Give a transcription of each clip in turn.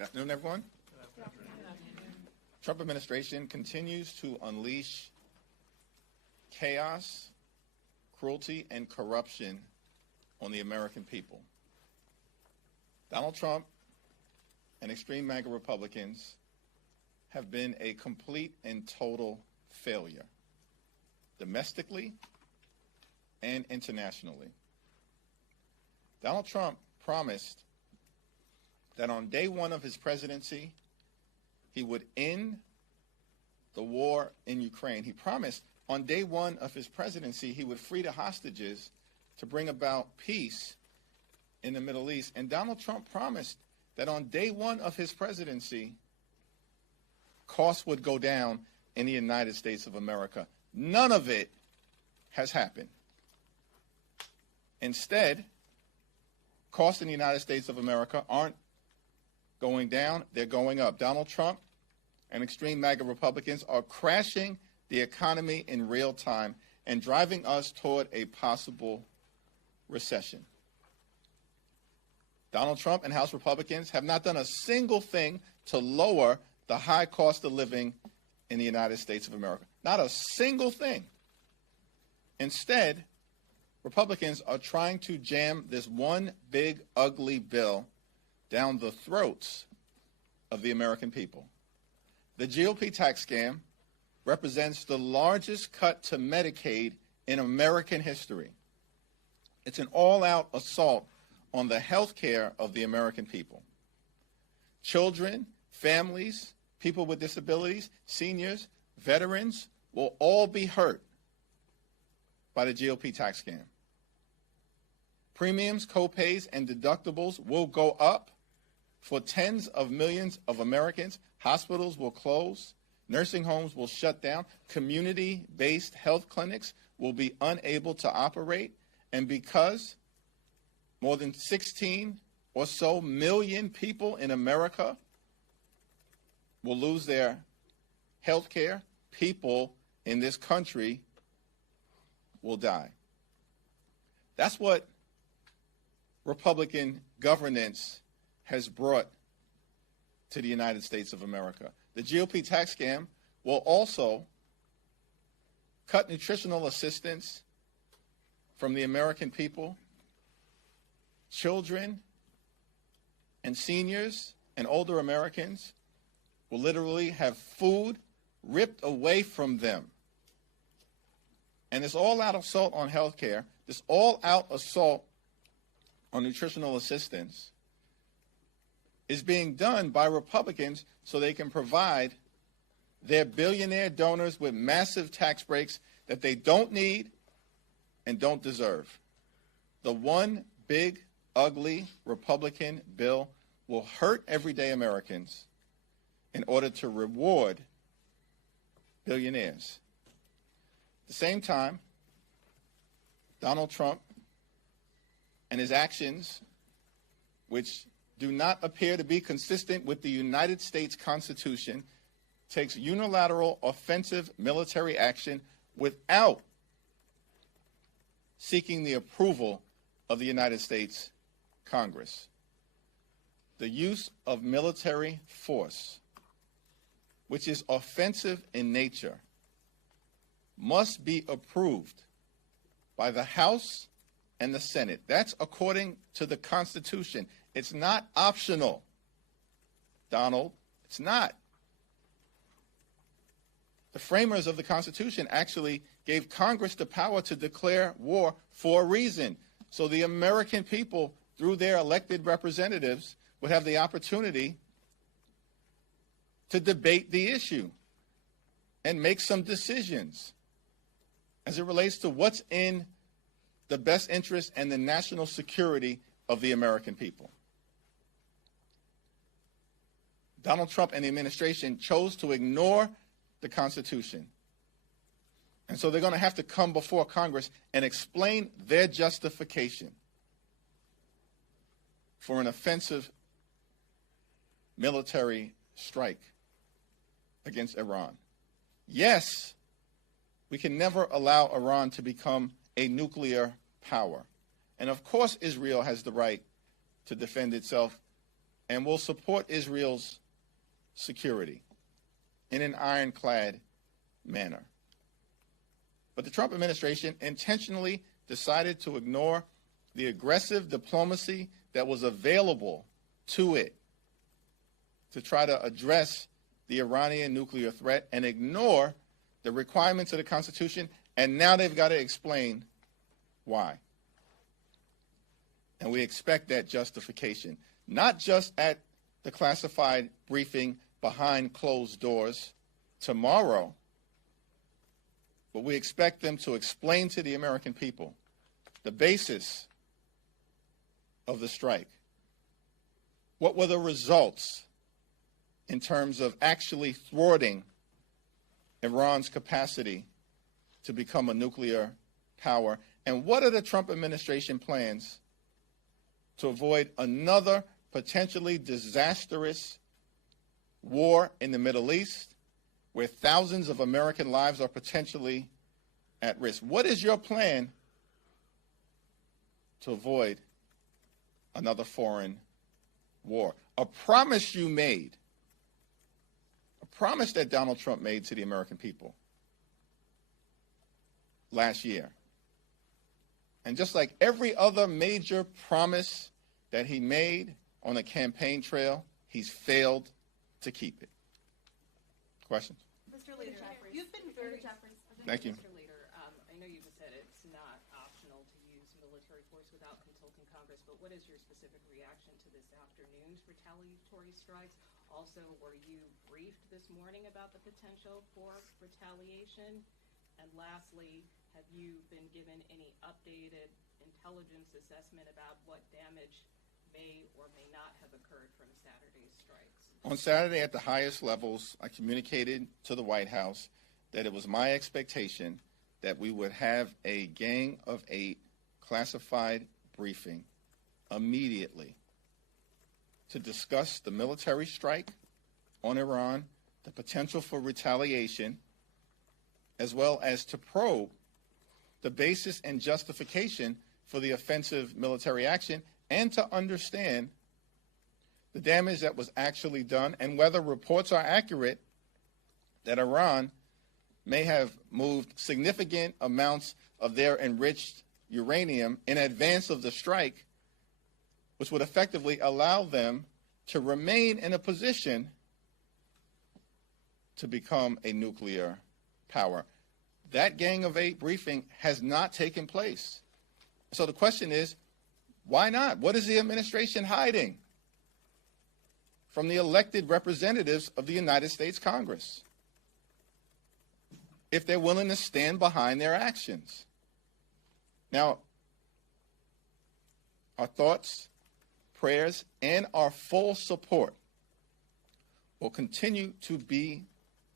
Good afternoon, everyone. Trump administration continues to unleash chaos, cruelty, and corruption on the American people. Donald Trump and extreme MAGA Republicans have been a complete and total failure, domestically and internationally. Donald Trump promised that on day one of his presidency, he would end the war in Ukraine. He promised on day one of his presidency, he would free the hostages to bring about peace in the Middle East. And Donald Trump promised that on day one of his presidency, costs would go down in the United States of America. None of it has happened. Instead, costs in the United States of America aren't going down, they're going up. Donald Trump and extreme MAGA Republicans are crashing the economy in real time and driving us toward a possible recession. Donald Trump and House Republicans have not done a single thing to lower the high cost of living in the United States of America. Not a single thing. Instead, Republicans are trying to jam this one big, ugly bill down the throats of the American people. The GOP tax scam represents the largest cut to Medicaid in American history. It's an all-out assault on the health care of the American people. Children, families, people with disabilities, seniors, veterans will all be hurt by the GOP tax scam. Premiums, copays, and deductibles will go up for tens of millions of Americans. Hospitals will close. Nursing homes will shut down. Community-based health clinics will be unable to operate. And because more than 16 or so million people in America will lose their health care, people in this country will die. That's what Republican governance has brought to the United States of America. The GOP tax scam will also cut nutritional assistance from the American people. Children and seniors and older Americans will literally have food ripped away from them. And this all-out assault on health care, this all-out assault on nutritional assistance is being done by Republicans so they can provide their billionaire donors with massive tax breaks that they don't need and don't deserve. The one big, ugly Republican bill will hurt everyday Americans in order to reward billionaires. At the same time, Donald Trump and his actions, which do not appear to be consistent with the United States Constitution, takes unilateral offensive military action without seeking the approval of the United States Congress. The use of military force, which is offensive in nature, must be approved by the House and the Senate. That's according to the Constitution. It's not optional, Donald. It's not. The framers of the Constitution actually gave Congress the power to declare war for a reason, so the American people, through their elected representatives, would have the opportunity to debate the issue and make some decisions as it relates to what's in the best interest and the national security of the American people. Donald Trump and the administration chose to ignore the Constitution. And so they're going to have to come before Congress and explain their justification for an offensive military strike against Iran. Yes, we can never allow Iran to become a nuclear power. And of course, Israel has the right to defend itself and will support Israel's security in an ironclad manner. But the Trump administration intentionally decided to ignore the aggressive diplomacy that was available to it to try to address the Iranian nuclear threat and ignore the requirements of the Constitution, and now they've got to explain why. And we expect that justification, not just at the classified briefing behind closed doors tomorrow, but we expect them to explain to the American people the basis of the strike. What were the results in terms of actually thwarting Iran's capacity to become a nuclear power? And what are the Trump administration plans to avoid another potentially disastrous war in the Middle East where thousands of American lives are potentially at risk? What is your plan to avoid another foreign war? A promise you made, a promise that Donald Trump made to the American people last year. And just like every other major promise that he made on a campaign trail, he's failed to keep it. Questions? Mr. Leader, you've been very... Thank you. Mr. Leader, I know you just said it's not optional to use military force without consulting Congress, but what is your specific reaction to this afternoon's retaliatory strikes? Also, were you briefed this morning about the potential for retaliation? And lastly, have you been given any updated intelligence assessment about what damage may or may not have occurred from Saturday's strikes? On Saturday, at the highest levels, I communicated to the White House that it was my expectation that we would have a Gang of 8 classified briefing immediately to discuss the military strike on Iran, the potential for retaliation, as well as to probe the basis and justification for the offensive military action, and to understand the damage that was actually done and whether reports are accurate that Iran may have moved significant amounts of their enriched uranium in advance of the strike, which would effectively allow them to remain in a position to become a nuclear power. That Gang of 8 briefing has not taken place. So the question is, why not? What is the administration hiding from the elected representatives of the United States Congress if they're willing to stand behind their actions? Now, our thoughts, prayers, and our full support will continue to be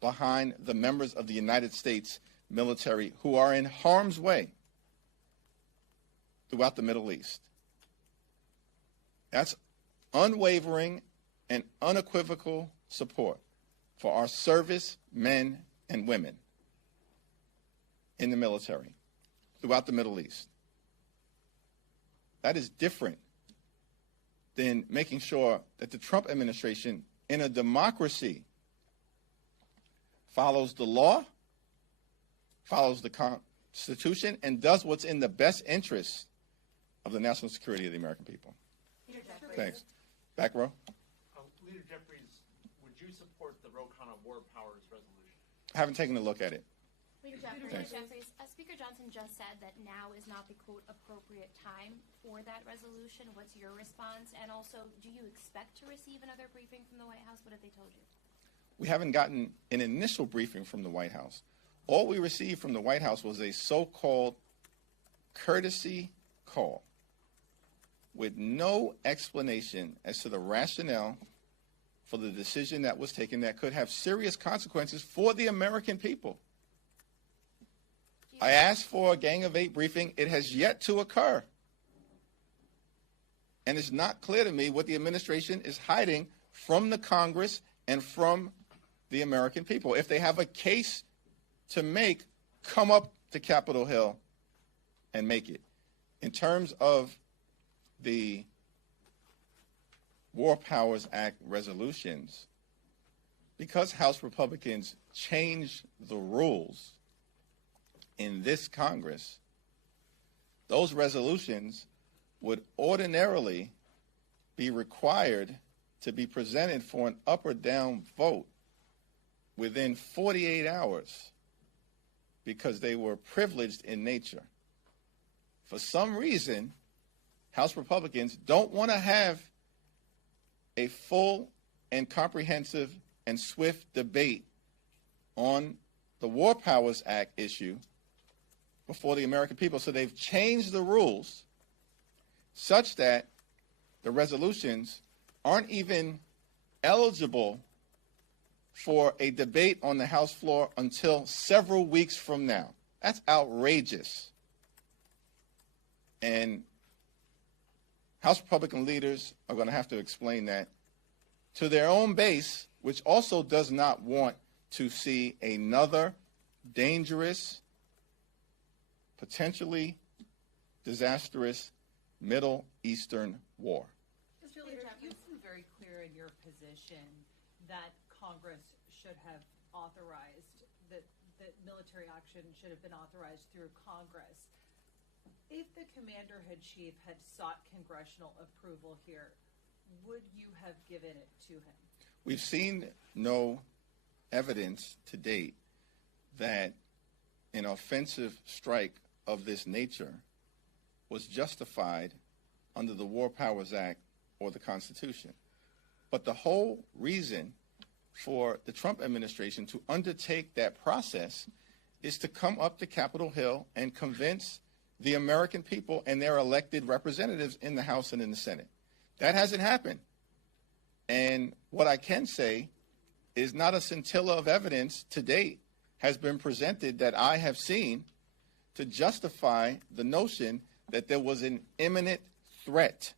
behind the members of the United States military who are in harm's way throughout the Middle East. That's unwavering and unequivocal support for our service men and women in the military throughout the Middle East. That is different than making sure that the Trump administration in a democracy follows the law, follows the Constitution, and does what's in the best interest of the national security of the American people. Thanks. Back row. Leader Jeffries, would you support the Rokon on War Powers resolution? I haven't taken a look at it. Leader Jeffries, Speaker Johnson just said that now is not the, quote, appropriate time for that resolution. What's your response? And also, do you expect to receive another briefing from the White House? What have they told you? We haven't gotten an initial briefing from the White House. All we received from the White House was a so-called courtesy call with no explanation as to the rationale for the decision that was taken that could have serious consequences for the American people. I asked for a Gang of 8 briefing. It has yet to occur. And it's not clear to me what the administration is hiding from the Congress and from the American people. If they have a case to make, come up to Capitol Hill and make it. In terms of the War Powers Act resolutions, because House Republicans changed the rules in this Congress, those resolutions would ordinarily be required to be presented for an up or down vote within 48 hours because they were privileged in nature. For some reason, House Republicans don't want to have a full and comprehensive and swift debate on the War Powers Act issue before the American people. So they've changed the rules such that the resolutions aren't even eligible for a debate on the House floor until several weeks from now. That's outrageous. And House Republican leaders are going to have to explain that to their own base, which also does not want to see another dangerous, potentially disastrous Middle Eastern war. Mr. Leader, you've been very clear in your position that Congress should have authorized, that military action should have been authorized through Congress. If the Commander-in-Chief had sought congressional approval here, would you have given it to him? We've seen no evidence to date that an offensive strike of this nature was justified under the War Powers Act or the Constitution. But the whole reason for the Trump administration to undertake that process is to come up to Capitol Hill and convince the American people and their elected representatives in the House and in the Senate. That hasn't happened. And what I can say is not a scintilla of evidence to date has been presented that I have seen to justify the notion that there was an imminent threat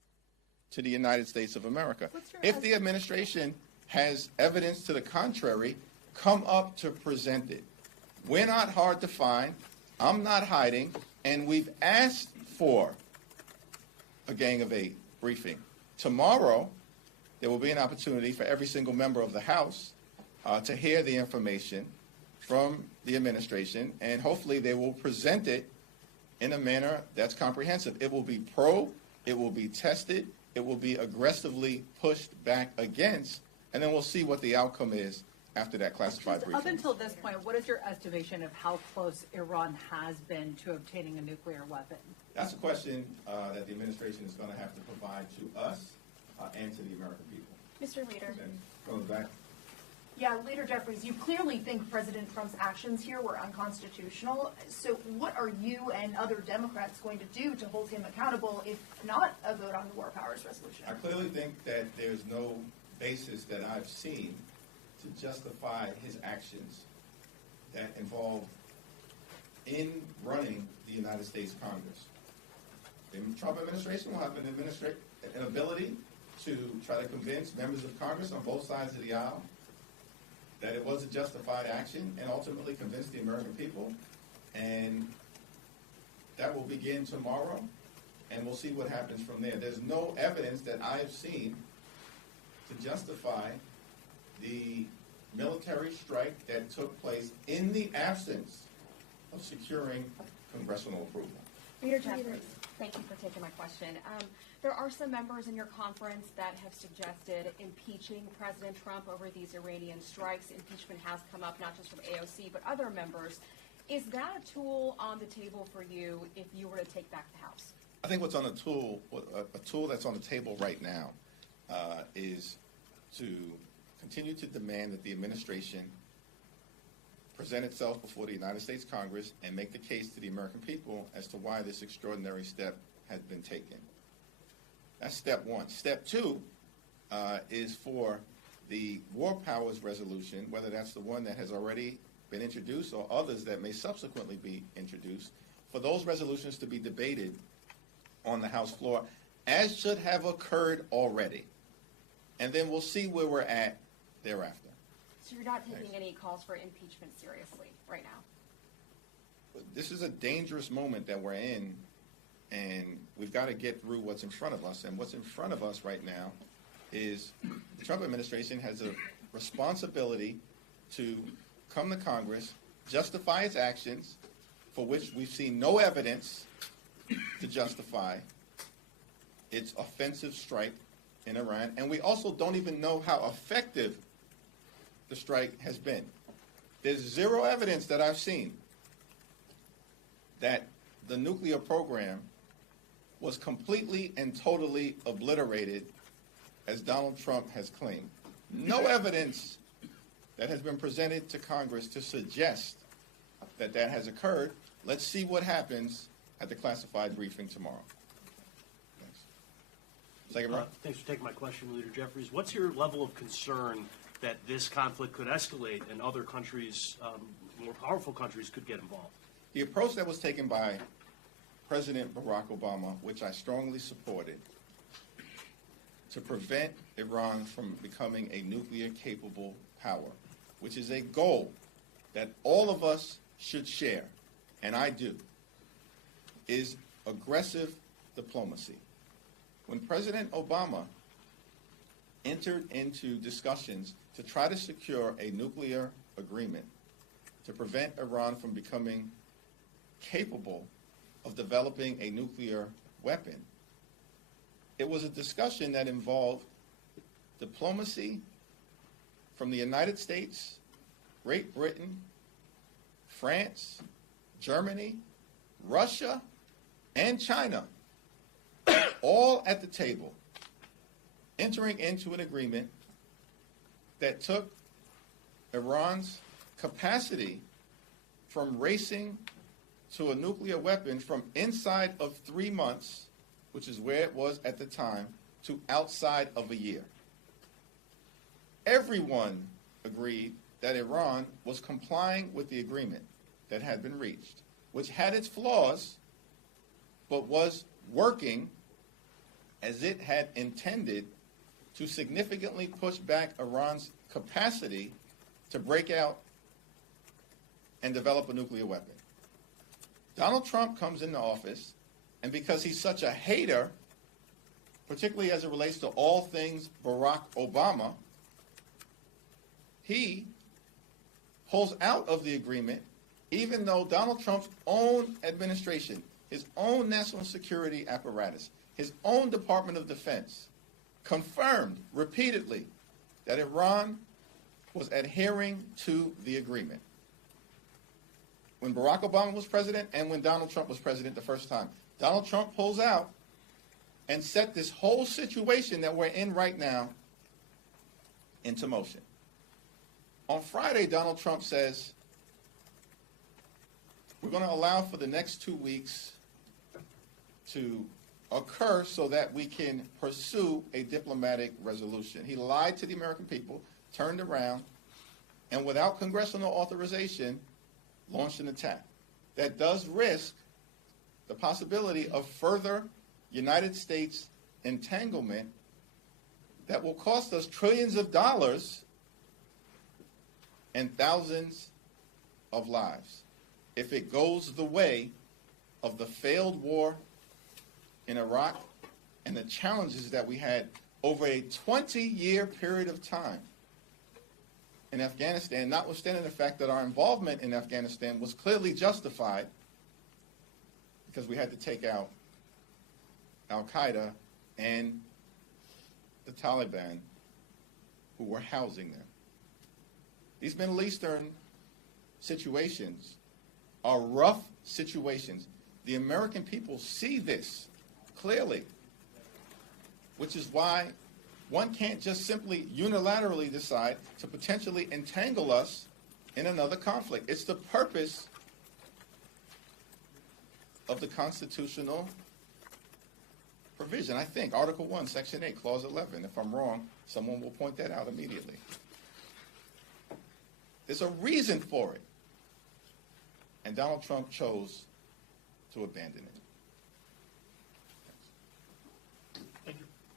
to the United States of America. If the administration has evidence to the contrary, come up to present it. We're not hard to find. I'm not hiding. And we've asked for a Gang of Eight briefing. Tomorrow, there will be an opportunity for every single member of the House to hear the information from the administration, and hopefully they will present it in a manner that's comprehensive. It will be probed, it will be tested, it will be aggressively pushed back against, and then we'll see what the outcome is after that classified briefing. Up until this point, what is your estimation of how close Iran has been to obtaining a nuclear weapon? That's a question that the administration is going to have to provide to us and to the American people. Mr. Leader. And from the back. Yeah, Leader Jeffries, you clearly think President Trump's actions here were unconstitutional. So what are you and other Democrats going to do to hold him accountable, if not a vote on the War Powers resolution? I clearly think that there's no basis that I've seen to justify his actions that involve in running the United States Congress. The Trump administration will have an ability to try to convince members of Congress on both sides of the aisle that it was a justified action and ultimately convince the American people. And that will begin tomorrow, and we'll see what happens from there. There's no evidence that I have seen to justify the military strike that took place in the absence of securing congressional approval. Leader Jeffries, thank you for taking my question. There are some members in your conference that have suggested impeaching President Trump over these Iranian strikes. Impeachment has come up not just from AOC, but other members. Is that a tool on the table for you if you were to take back the House? I think what's on a tool that's on the table right now is to continue to demand that the administration present itself before the United States Congress and make the case to the American people as to why this extraordinary step has been taken. That's step one. Step two is for the War Powers resolution, whether that's the one that has already been introduced or others that may subsequently be introduced, for those resolutions to be debated on the House floor, as should have occurred already. And then we'll see where we're at thereafter. So you're not taking any calls for impeachment seriously right now? This is a dangerous moment that we're in, and we've got to get through what's in front of us. And what's in front of us right now is the Trump administration has a responsibility to come to Congress, justify its actions, for which we've seen no evidence to justify its offensive strike in Iran, and we also don't even know how effective the strike has been. There's zero evidence that I've seen that the nuclear program was completely and totally obliterated, as Donald Trump has claimed. No evidence that has been presented to Congress to suggest that that has occurred. Let's see what happens at the classified briefing tomorrow. Thanks. Second round. Thanks for taking my question, Leader Jeffries. What's your level of concern that this conflict could escalate and other countries, more powerful countries, could get involved? The approach that was taken by President Barack Obama, which I strongly supported, to prevent Iran from becoming a nuclear-capable power, which is a goal that all of us should share, and I do, is aggressive diplomacy. When President Obama entered into discussions to try to secure a nuclear agreement to prevent Iran from becoming capable of developing a nuclear weapon, it was a discussion that involved diplomacy from the United States, Great Britain, France, Germany, Russia, and China, all at the table, entering into an agreement that took Iran's capacity from racing to a nuclear weapon from inside of 3 months, which is where it was at the time, to outside of a year. Everyone agreed that Iran was complying with the agreement that had been reached, which had its flaws, but was working as it had intended to significantly push back Iran's capacity to break out and develop a nuclear weapon. Donald Trump comes into office, and because he's such a hater, particularly as it relates to all things Barack Obama, he pulls out of the agreement, even though Donald Trump's own administration, his own national security apparatus, his own Department of Defense confirmed repeatedly that Iran was adhering to the agreement. When Barack Obama was president and when Donald Trump was president the first time, Donald Trump pulls out and set this whole situation that we're in right now into motion. On Friday, Donald Trump says, we're going to allow for the next 2 weeks to occur so that we can pursue a diplomatic resolution. He lied to the American people, turned around, and without congressional authorization, launched an attack that does risk the possibility of further United States entanglement that will cost us trillions of dollars and thousands of lives if it goes the way of the failed war in Iraq and the challenges that we had over a 20-year period of time in Afghanistan, notwithstanding the fact that our involvement in Afghanistan was clearly justified because we had to take out Al-Qaeda and the Taliban who were housing them. These Middle Eastern situations are rough situations. The American people see this clearly, which is why one can't just simply unilaterally decide to potentially entangle us in another conflict. It's the purpose of the constitutional provision. I think Article 1, Section 8, Clause 11. If I'm wrong, someone will point that out immediately. There's a reason for it. And Donald Trump chose to abandon it.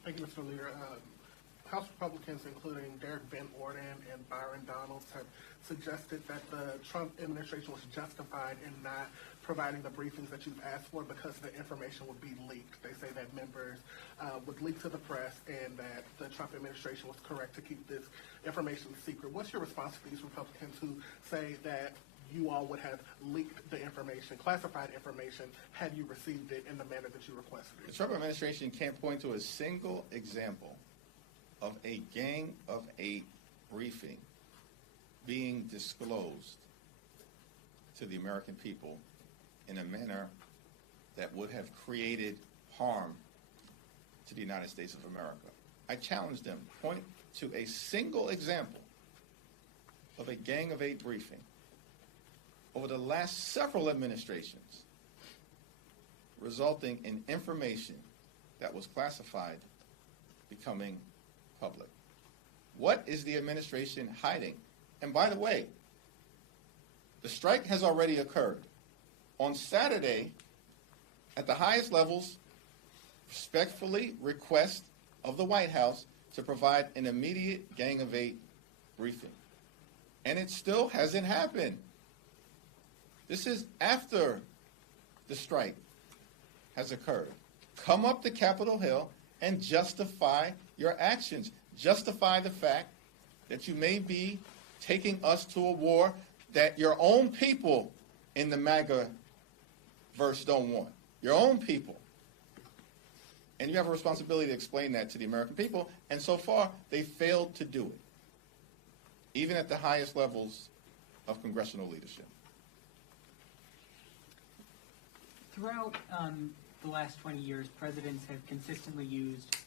Thank you, Mr. Leader. House Republicans, including Derek Van Orden and Byron Donalds, have suggested that the Trump administration was justified in not providing the briefings that you've asked for because the information would be leaked. They say that members would leak to the press and that the Trump administration was correct to keep this information secret. What's your response to these Republicans who say that you all would have leaked the information, classified information, had you received it in the manner that you requested The it? Trump administration can't point to a single example of a Gang of 8 briefing being disclosed to the American people in a manner that would have created harm to the United States of America. I challenge them, point to a single example of a Gang of 8 briefing over the last several administrations resulting in information that was classified becoming public. What is the administration hiding? And by the way, the strike has already occurred. On Saturday, at the highest levels, respectfully request of the White House to provide an immediate Gang of 8 briefing. And it still hasn't happened. This is after the strike has occurred. Come up to Capitol Hill and justify your actions. Justify the fact that you may be taking us to a war that your own people in the MAGA verse don't want. Your own people. And you have a responsibility to explain that to the American people. And so far, they failed to do it, even at the highest levels of congressional leadership. Throughout the last 20 years, presidents have consistently used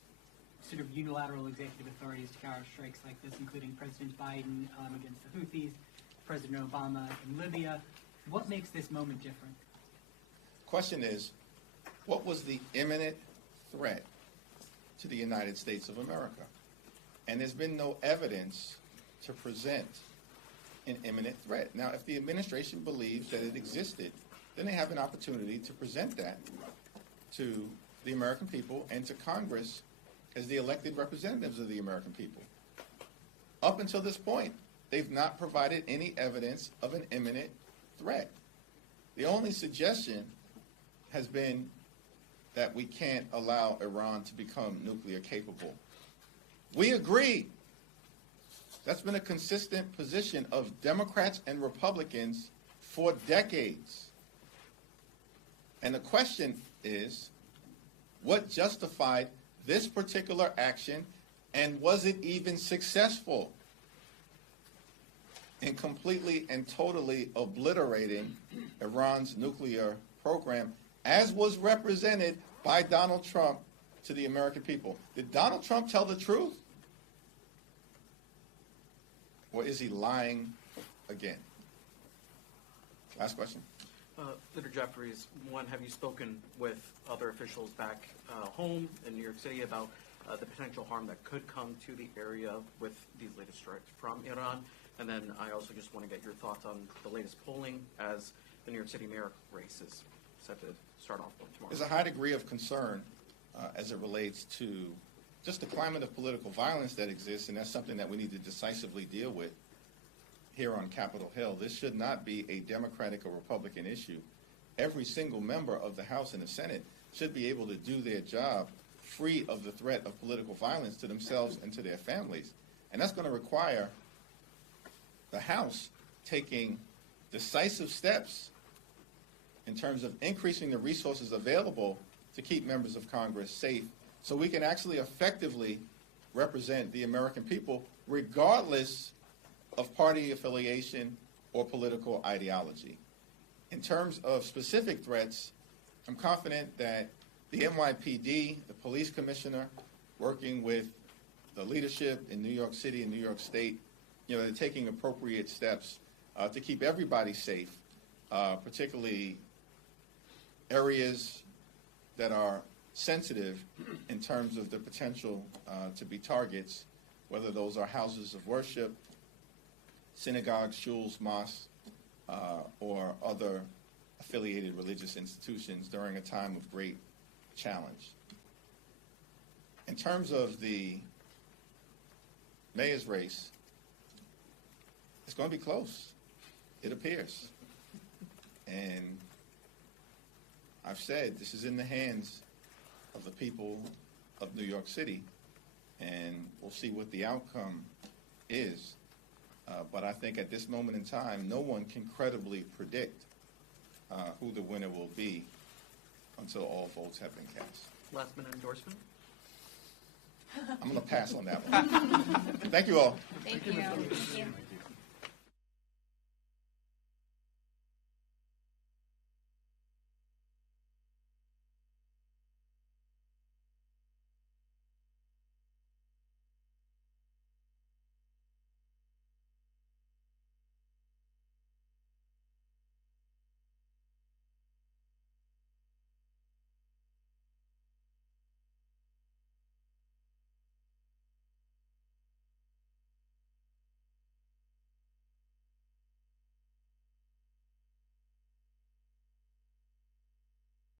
sort of unilateral executive authorities to counter strikes like this, including President Biden against the Houthis, President Obama in Libya. What makes this moment different? Question is, what was the imminent threat to the United States of America? And there's been no evidence to present an imminent threat. Now, if the administration believes that it existed, then they have an opportunity to present that to the American people and to Congress as the elected representatives of the American people. Up until this point, they've not provided any evidence of an imminent threat. The only suggestion has been that we can't allow Iran to become nuclear capable. We agree. That's been a consistent position of Democrats and Republicans for decades. And the question is, what justified this particular action, and was it even successful in completely and totally obliterating Iran's nuclear program, as was represented by Donald Trump to the American people? Did Donald Trump tell the truth? Or is he lying again? Last question. Leader Jeffries, one, have you spoken with other officials back home in New York City about the potential harm that could come to the area with these latest strikes from Iran? And then I also just want to get your thoughts on the latest polling as the New York City mayor race is set to start off tomorrow. There's a high degree of concern as it relates to just the climate of political violence that exists, and that's something that we need to decisively deal with here on Capitol Hill. This should not be a Democratic or Republican issue. Every single member of the House and the Senate should be able to do their job free of the threat of political violence to themselves and to their families. And that's going to require the House taking decisive steps in terms of increasing the resources available to keep members of Congress safe so we can actually effectively represent the American people regardless of party affiliation or political ideology. In terms of specific threats, I'm confident that the NYPD, the police commissioner, working with the leadership in New York City and New York State, they're taking appropriate steps to keep everybody safe, particularly areas that are sensitive in terms of the potential to be targets, whether those are houses of worship, synagogues, shuls, mosques, or other affiliated religious institutions during a time of great challenge. In terms of the mayor's race, it's going to be close, it appears. And I've said this is in the hands of the people of New York City, and we'll see what the outcome is. But I think at this moment in time, no one can credibly predict who the winner will be until all votes have been cast. Last minute endorsement? I'm going to pass on that one. Thank you all. Thank you.